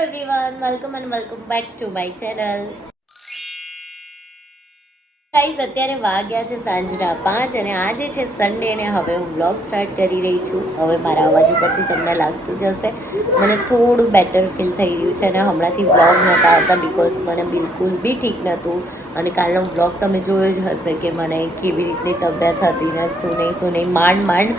everyone, welcome and welcome back to my channel. Guys અત્યારે વાગ્યા છે સાંજના પાંચ અને આજે છે સન્ડે અને હવે હું બ્લોગ સ્ટાર્ટ કરી રહી છું. હવે મારા અવાજ ઉપરથી તમને લાગતું જ હશે. મને થોડું બેટર ફીલ થઈ રહ્યું છે અને હમણાંથી બ્લોગ નહોતા આવતા બિકોઝ મને બિલકુલ બી ઠીક નહોતું. અને કાલનો બ્લોગ તમે જોયો જ હશે કે મને કેવી રીતની તબિયત હતી ને શું નહીં શું નહીં. માંડ માંડ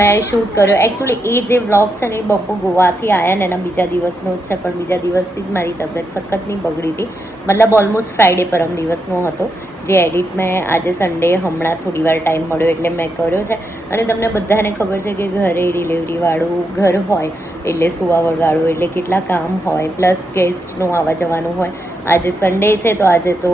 મેં શૂટ કર્યો. એકચ્યુઅલી એ જે બ્લોગ છે ને એ બપો ગોવાથી આવ્યા ને એના બીજા દિવસનો જ છે, પણ બીજા દિવસથી જ મારી તબિયત સખતની બગડી હતી. મતલબ ઓલમોસ્ટ ફ્રાઈડે પરમ દિવસનો હતો, જે એડિટ મેં આજે સન્ડે હમણાં થોડી વાર ટાઈમ મળ્યો એટલે મેં કર્યો છે. અને તમને બધાને ખબર છે કે ઘરે ડિલિવરીવાળું ઘર હોય, એટલે સુવાવડવાળું એટલે કેટલા કામ હોય પ્લસ ગેસ્ટનું આવવા જવાનું હોય આજે સન્ડે છે, તો આજે તો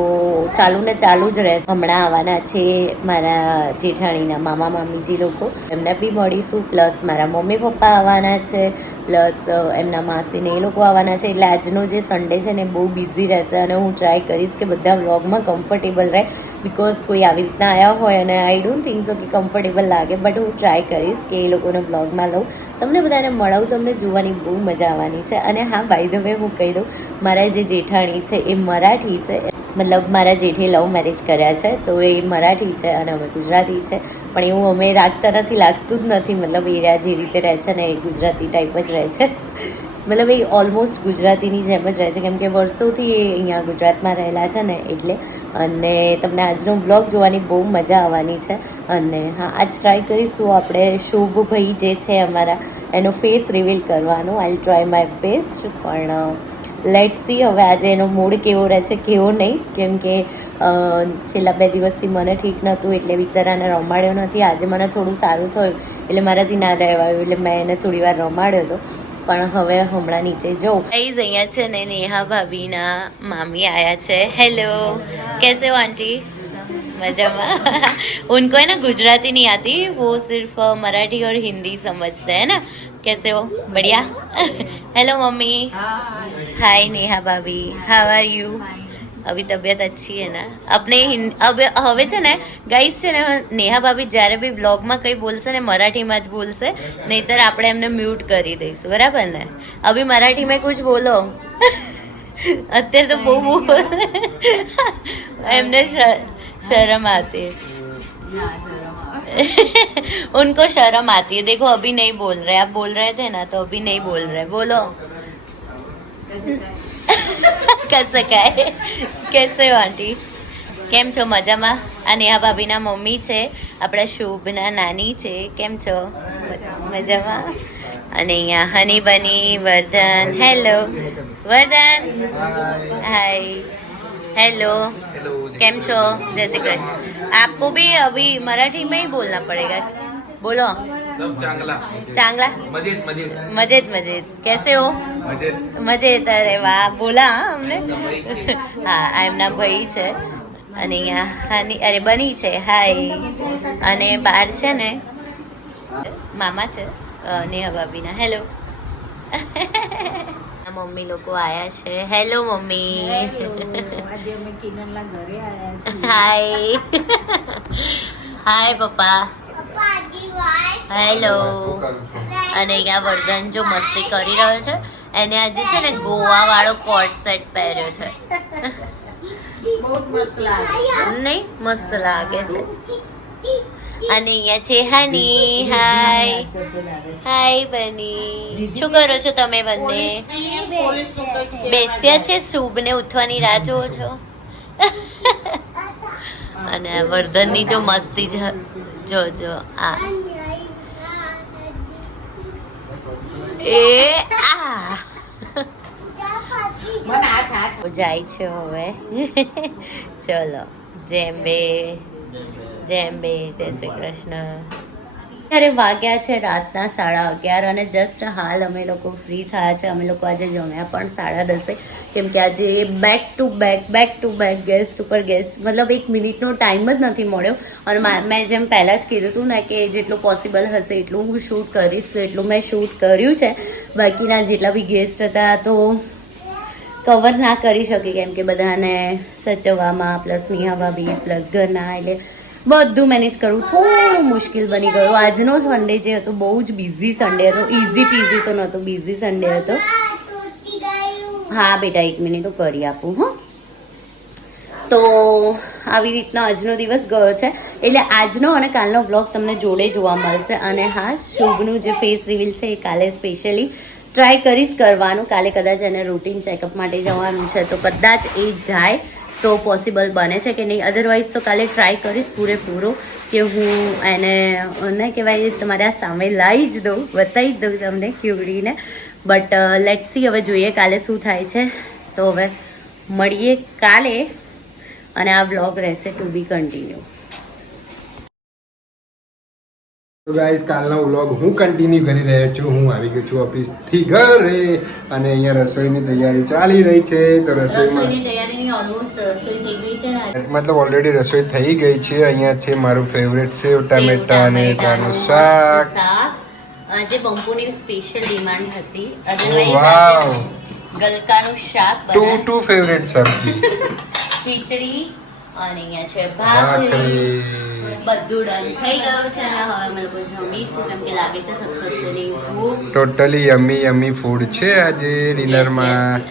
ચાલુ ને ચાલુ જ રહેશે. હમણાં આવવાના છે મારા જેઠાણીના મામા મામીજી લોકો. એમને બી મળીશું, પ્લસ મારા મમ્મી પપ્પા આવવાના છે, પ્લસ એમના માસીને એ લોકો આવવાના છે. એટલે આજનો જે સન્ડે છે ને બહુ બિઝી રહેશે અને હું ટ્રાય કરીશ કે બધા વ્લોગમાં કમ્ફર્ટેબલ રહે. બિકોઝ કોઈ આવી રીતના આવ્યા હોય અને આઈ ડોન્ટ થિંક સો કે કમ્ફર્ટેબલ લાગે બટ હું ટ્રાય કરીશ કે એ લોકોને બ્લોગમાં લઉં. તમને બધાને મળાવું, તમને જોવાની બહુ મજા આવવાની છે. અને હા બાય ધ વે હું કહી દઉં, મારા જે જેઠાણી છે, એ મરાઠી છે. મતલબ મારા જેઠે લવ મેરેજ કર્યા છે, તો એ મરાઠી છે અને અમે ગુજરાતી છે. પણ એવું અમે રાખતા નથી, લાગતું જ નથી, મતલબ એરિયા જે રીતે રહે છે ને એ ગુજરાતી ટાઈપ જ રહે છે. મતલબ એ ઓલમોસ્ટ ગુજરાતીની જેમ જ રહે છે. કેમ કે વર્ષોથી એ અહીંયા ગુજરાતમાં રહેલા છે ને એટલે અને તમને આજનો બ્લોગ જોવાની બહુ મજા આવવાની છે. અને હા, આજ ટ્રાય કરીશું આપણે શુભભાઈ જે છે અમારા, એનો ફેસ રિવીલ કરવાનો. આઈ ટ્રાય માય બેસ્ટ પણ લેટ સી હવે આજે એનો મૂડ કેવો રહે છે, કેવો નહીં. કેમ કે છેલ્લા બે દિવસથી મને ઠીક નહોતું એટલે બિચારાને રમાડ્યો નથી. આજે મને થોડું સારું થયું, એટલે મારાથી ના રહેવાયું, એટલે મેં એને થોડી વાર રમાડ્યો હતો. પણ હવે હમણાં નીચે જવું ગાઈઝ અહીંયા છે ને નેહા ભાભીના મામી આયા છે હેલો कैसे हो आंटी मजामा उनको है ना गुजराती नहीं आती वो सिर्फ अ, मराठी और हिंदी समझते हैं ना कैसे हो बढ़िया हेलो मम्मी हाय नेहा भाभी हाउ आर यू अभी तबीयत अच्छी है ना अपने हिं- अब હવે છે ને ગાઈસ છે ને નેહા ભાભી જ્યારે બી વ્લોગમાં કંઈ બોલશે ને મરાઠીમાં જ બોલશે નહીતર આપણે એમને મ્યુટ કરી દઈશું બરાબર ને અભી મરાઠી में कुछ बोलो અત્યારે તો બહુ બહુ એમને શ- शर्म आती है उनको शर्म आती है देखो अभी नहीं बोल रहे आप बोल रहे थे ना तो अभी नहीं बोल रहे बोलो કહી શકાય કેસે આંટી કેમ છો મજામાં? અને આ ભાભીના મમ્મી છે. આપણા શુભના નાની છે. કેમ છો? મજામાં? અને અહીંયા હની બની વર્ધન. હેલો વર્ધન. હાય હેલો કેમ છો? જય શ્રી કૃષ્ણ. આપકો ભી અભી મરાઠી બોલના પડેગા. બોલો. ચાંગલા ચાંગલા મજેદ મજેદ મજેદ મજેદ કેસે હો મજેદાર વાહ બોલા અમને. હા એમના ભાઈ છે. અને અહીંયા હાની અરે બની છે હાય. અને બાર છે ને? મામા છે નેહા ભાભીના. હેલો મમ્મી લોકો આયા છે. Hello mummy. હાય હાય પપ્પા. હેલો અને અહીંયા વર્ધન જો મસ્તી કરી રહ્યો છે. એને આજે છે ને ગોવા વાળો કોટ સેટ પહેર્યો છે. નહીં, મસ્ત લાગે છે. અને અહીંયા છે, હની, હાય હાય, બની. શું કરો છો તમે બંને? બેસ્યા છે, શુભને ઉઠવાની રાહ જુઓ છો? અને વર્ધનની જો મસ્તી જ જો જો, આ એ આ મને હાથ હાથ જાય છે હવે. ચલો, જેમ બે જેમ બે. જય શ્રી કૃષ્ણ. અત્યારે વાગ્યા છે રાતના સાડા અગિયાર અને જસ્ટ હાલ અમે લોકો ફ્રી થયા છે. અમે લોકો આજે જમ્યા પણ સાડા દસે. કેમ કે આજે back to back back to back guest ઉપર ગેસ્ટ મતલબ એક મિનિટનો ટાઈમ જ નથી મળ્યો. અને મેં જેમ પહેલાં જ કીધું હતું ને કે જેટલું પોસિબલ હશે એટલું હું શૂટ કરીશ. તો એટલું મેં શૂટ કર્યું છે. બાકીના જેટલા બી ગેસ્ટ હતા તો કવર ના કરી શકી કેમ કે બધાને સચવવામાં પ્લસ નિહાવા ભાભી પ્લસ ઘરના, એટલે બધું મેનેજ કરવું થોડું મુશ્કેલ બની ગયું. આજનો સન્ડે જે હતો, બહુ જ બિઝી સન્ડે હતો. ઇઝી પીઝી તો નહોતો બિઝી સન્ડે હતો. હા, બેટા, એક મિનિટ હું કરી આપું, હો. તો આવી રીતના આજનો દિવસ ગયો છે. એટલે આજનો અને કાલનો બ્લોગ તમને જોડે જોવા મળશે. અને હા, શુભનું જે ફેસ રિવીલ છે એ કાલે સ્પેશિયલી ટ્રાય કરીશ કરવાનું. કાલે કદાચ એને રૂટીન ચેકઅપ માટે જવાનું છે, તો કદાચ એ જાય તો પોસિબલ બને છે કે નહીં. અધરવાઇઝ તો કાલે ટ્રાય કરીશ પૂરેપૂરો કે હું એને ને કહેવાય, તમારા સામે લાવી જ દઉં બતાવી જ દઉં તમને ક્યુડીને બટ લેટ સી હવે જોઈએ કાલે શું થાય છે. તો હવે મળીએ કાલે. અને આ બ્લોગ રહેશે ટુ બી કન્ટિન્યુ તો ગાઈઝ કાલનો વ્લોગ હું કન્ટિન્યુ કરી રહ્યો છું. હું આવી ગયો છું ઓફિસથી ઘરે અને અહીંયા રસોઈની તૈયારી ચાલી રહી છે. તો રસોઈમાં મતલબ ઓલરેડી રસોઈ થઈ ગઈ છે. અહીંયા છે મારું ફેવરેટ સેવ ટામેટા અને ટાનું શાક. આજે બંપુની સ્પેશિયલ ડિમાન્ડ હતી. વાવ ગલકાનું શાક ટુ ટુ ફેવરેટ સબ્જી ખીચડી અને અહીંયા છે ભાખરી. બધું ડન થઈ ગયું છે અને હવે અમે લોકો જમીશું કેમ કે લાગે છે ટોટલી યમી યમી ફૂડ છે આજે ડિનરમાં.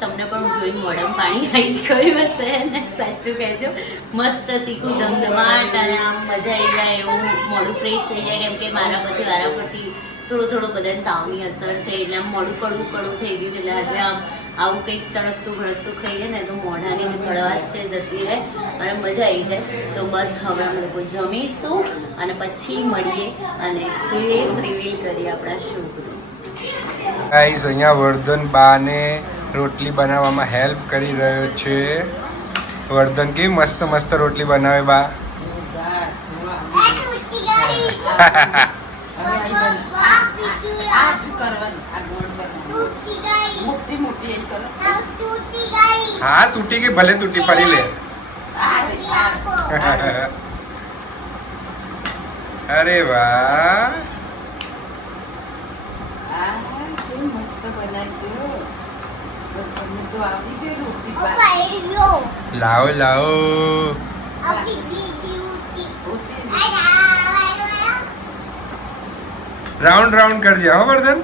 તમને પણ જોઈને મોડમ પાણી આવી જ ગયું હશે ને? સાચું કહેજો. મસ્ત તીખું ધમધમાટ અને આમ મજા આવી જાય એવું મોડું ફ્રેશ થઈ જાય. કેમ કે મારા પછી વારા પરથી થોડું થોડું બધાને તાવની અસર છે એટલે આમ મોડું કડવું કડવું થઈ ગયું છે. એટલે આજે આમ આવું કંઈક તળકતું ભડકતું ખાઈએ ને તો મોઢાની જે કડવાશ છે જતી રહે અને મજા આવી જાય. તો બસ હવે અમે લોકો જમીશું અને પછી મળીએ અને ફેસ રિવીલ કરીએ આપણા શુભનું ગાઈઝ અહીંયા વર્ધન બાને રોટલી બનાવવામાં હેલ્પ કરી રહ્યો છે. વર્ધન કેવી મસ્ત મસ્ત રોટલી બનાવે બા. આ શું કરવાનું. હા, તૂટી ગઈ, ભલે તૂટી ફરી લે. અરે વાહ. લાવો લાવો રાઉન્ડ રાઉન્ડ કરજે હો, વર્ધન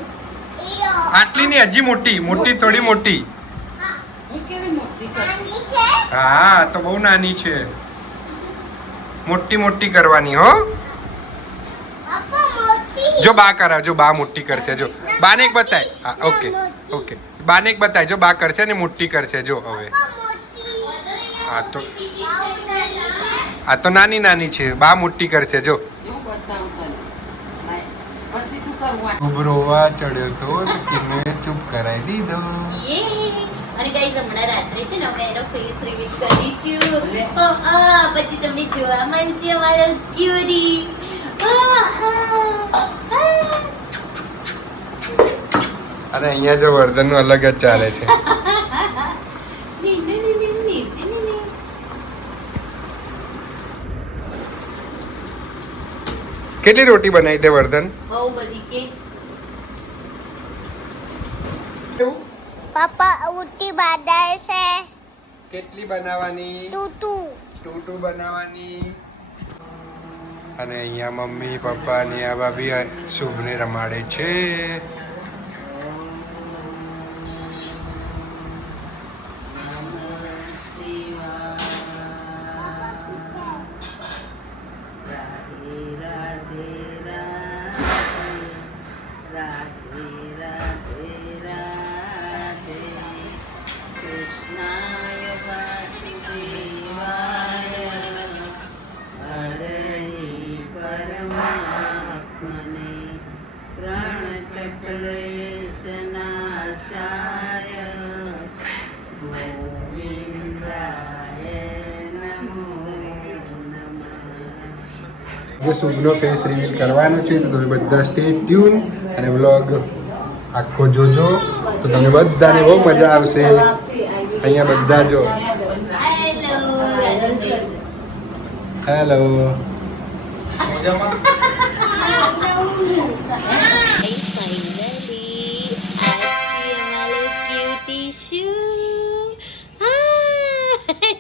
આટલી ની હજી મોટી મોટી, થોડી મોટી. હું, તો બહુ નાની છે. મોટી મોટી કરવાની, હો. જો બા કરા જો બા મોટી કરશે, જો. બાને એક બતાય. હા, ઓકે ઓકે. બાને એક બતાય, જો બા કરશે ને મોટી કરશે, જો હવે. હા, તો આ તો નાની નાની છે. બા મોટી કરશે, જો હું બતાવું તને લાય. પછી તું કરવાનું ખૂબ રોવા ચડ્યો તો કિમે ચૂપ કરાવી દીધો. યે! અને ગાઈઝ હમણાં રાત્રે છે ને એનો ફેસ રિવીલ કરી છું આ, પછી તમને જોવા મળશે અમારો આ, આ. અહીંયા જો વર્ધનનું અલગ જ ચાલે છે. કેટલી રોટી બનાવી તે વર્ધન? બહુ બધી કે. પપ્પા ઉટી બાદાય છે. કેટલી બનાવવાની? ટૂટુ ટૂટુ બનાવવાની. અને અહીંયા મમ્મી પપ્પા ને આ ભાભી શુભને રમાડે છે. જે શુભનો ફેસ રિવીલ કરવાનો છે તો તમે બધા સ્ટે ટ્યુન અને વ્લોગ આખો જોજો. તો તમને બધાને બહુ મજા આવશે. અહીંયા બધા જો. હેલો રાજનજી.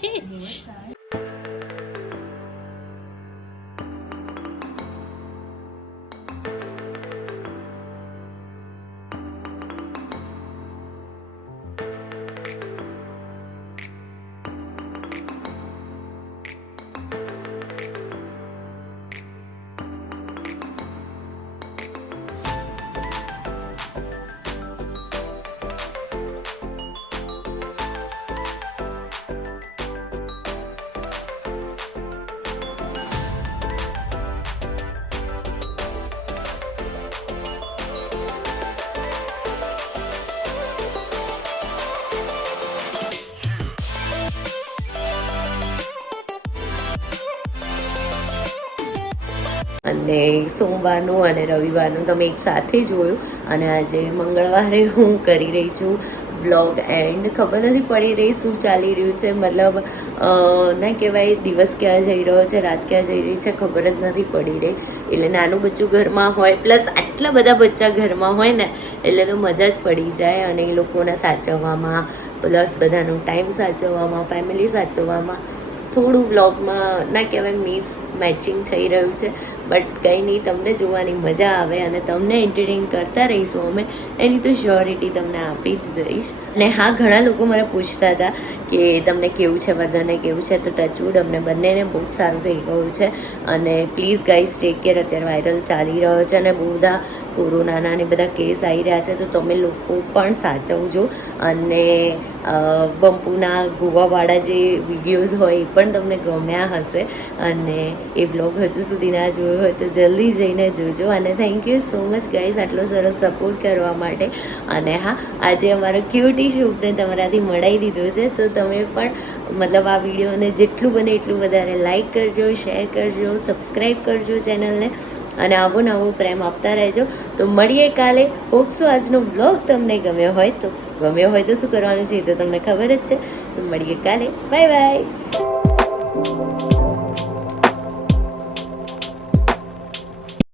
અને સોમવારનું અને રવિવારનું તમે એક સાથે જોયું. અને આજે મંગળવારે હું કરી રહી છું બ્લોગ એન્ડ ખબર નથી પડી રહી શું ચાલી રહ્યું છે. મતલબ ના કહેવાય, દિવસ ક્યાં જઈ રહ્યો છે, રાત ક્યાં જઈ રહી છે, ખબર જ નથી પડી રહી. એટલે નાનું બચ્ચું ઘરમાં હોય, પ્લસ આટલા બધા બચ્ચા ઘરમાં હોય ને, એટલે તો મજા જ પડી જાય. અને એ લોકોને સાચવવામાં, પ્લસ બધાનો ટાઈમ સાચવવામાં ફેમિલી સાચવવામાં થોડું વ્લોગમાં ના કહેવાય મિસ મેચિંગ થઈ રહ્યું છે. બટ કંઈ નહીં, તમને જોવાની મજા આવે અને તમને એન્ટરટેન કરતા રહીશું અમે. એની તો શ્યોરિટી તમને આપી જ દઈશ. અને હા, ઘણા લોકો મને પૂછતા હતા કે તમને કેવું છે, બધાને કેવું છે, તો ટચવુડ અમને બંનેને બહુ જ સારું થઈ ગયું છે. અને પ્લીઝ ગાઈઝ ટેક કેર અત્યારે વાયરલ ચાલી રહ્યો છે અને બહુ બધા કોરોનાના ને બધા કેસ આવી રહ્યા છે, તો તમે લોકો પણ સાચવજો. અને બંપુના ગોવાવાળા જે વિડીયોઝ હોય એ પણ તમને ગમ્યા હશે. અને એ બ્લોગ હજુ સુધી ના જોયો હોય તો જલ્દી જઈને જોજો. અને thank you so much guys આટલો સરસ સપોર્ટ કરવા માટે. અને હા, આજે અમારો ક્યુટી શૂટને તમારાથી મળાવી દીધો છે, તો તમે પણ મતલબ આ વિડીયોને જેટલું બને એટલું વધારે લાઈક કરજો શેર કરજો સબસ્ક્રાઈબ કરજો ચેનલને અને આવો નવો પ્રેમ આપતા રહેજો. તો મળીએ કાલે. હોપ સો આજનો બ્લોગ તમને ગમ્યો હોય તો ગમ્યો હોય તો શું કરવાનું છે એ તો તમને ખબર જ છે. તો મળીએ કાલે. Bye bye